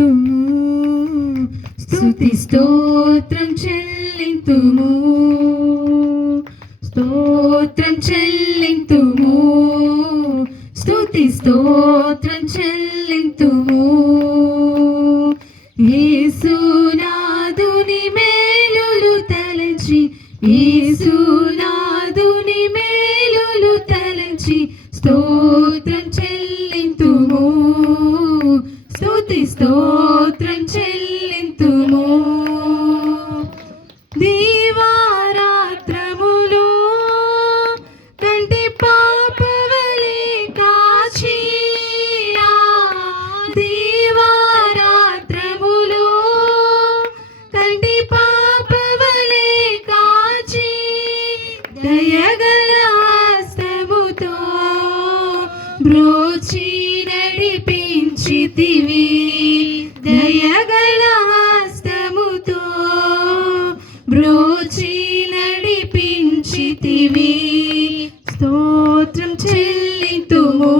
చెల్లింతుము, స్తుతి స్తోత్రం చెల్లింతుము, స్తోత్రం చెల్లింతుము, స్తుతి స్తోత్రం చెల్లింతుము. యేసునాథుని మేలులు తలచి, యేసునాథుని మేలులు తలచి స్తోత్రం చెల్లింతుము, స్తుతి స్తోత్రం చెల్లింతుము. దీవారాత్రములు కంటి పాపవలే కాచి, దీవారాత్రములు కంటి పాపవలే కాచి, దయగల హస్తముతో బ్రోచి నడిపించితివి, దయగల హస్తముతో బ్రోచి నడిపించితివి. స్తోత్రం చెల్లింతుము,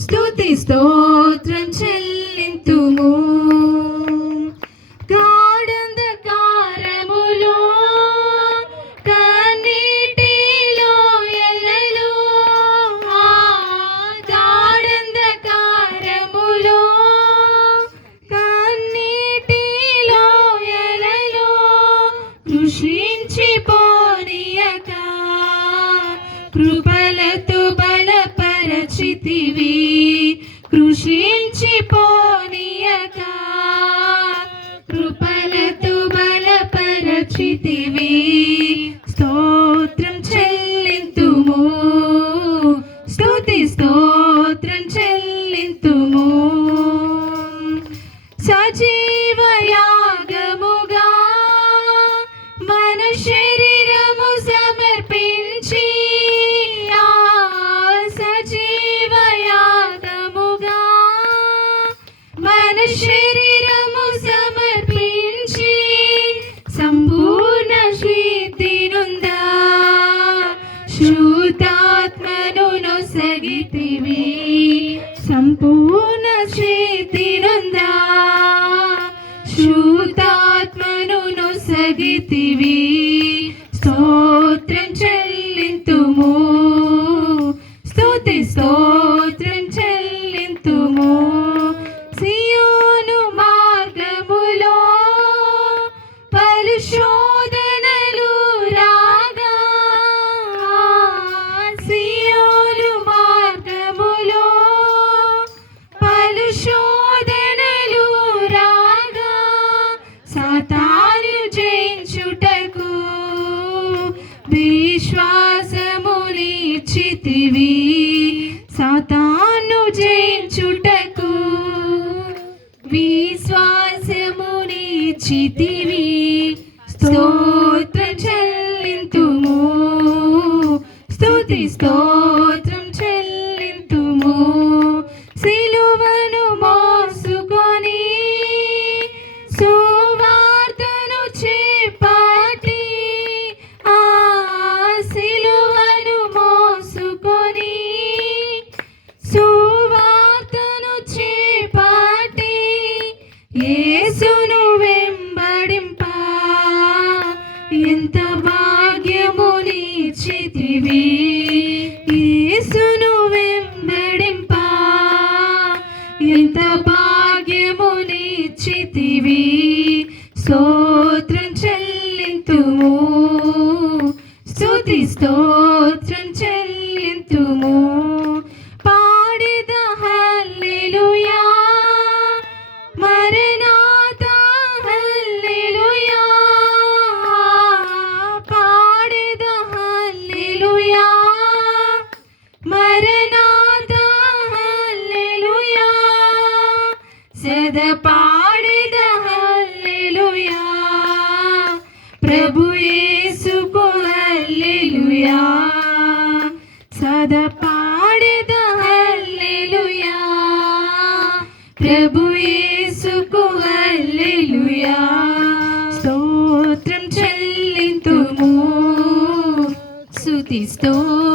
స్తుతి స్తోత్రం చెల్లింతుము. గాఢంధకారములో కన్నీటిలో ఎలలో, గాఢంధకారములో కన్నీటిలో ఎలలో కృషించిపోనీయక కృపలతో బలపరచితివి, కృషించిపోనీయక కృపలతో బలపరచితివి. స్తోత్రం చెల్లింతుము, స్తుతి స్తోత్రం చెల్లింతుము. సజీవ యాగముగా మన శరీరము సమర్పించి, సజీవ యాగముగా మన శరీరము సమర్పించి సంపూర్ణ సిద్ధి నొందా శుద్ధాత్మను నొసగితివి, సంపూర్ణ సిద్ధి నొందా శుద్ధాత్మను నొసగితివి. స్తోత్రం చెల్లింతుము, స్తుతి స్తోత్రం చెల్లింతుము. సియోను మార్గములో పలు శోధనలు రాగా, సియోను మార్గములో పలు శోధనలు రాగా, సాతాను జయించుటకు విశ్వాసమునిచ్చితివి, సాతాను జయించుటకు విశ్వాసమునిచ్చితివి. స్తోత్రం చెల్లింతుము, స్తుతి స్తోత్రం చెల్లింతుము. సిలువను మోసుకొని సువార్తను చేపట్టి, సిలువను మోసుకొని సువార్తను చేపట్టి యేసును వెంబడింప ఎంత భాగ్యమునిచ్చితివి, యేసును వెంబడింప ఎంత భాగ్యమునిచ్చితివి. స్తోత్రం చెల్లింతుము, స్తుతి స్తోత్రం చెల్లింతుము. పాడిద హల్లెలూయా, మరణాతా హల్లెలూయా, పాడిద హల్లెలూయా, మరణాతా హల్లెలూయా, సదా పాడిద హల్లెలూయా, ప్రభు యేసుకు హల్లెలూయా, సదా పాడిద హల్లెలూయా, ప్రభు యేసుకు హల్లెలూయా. స్తోత్రం చెల్లింతుము, స్తుతి స్తోత్రం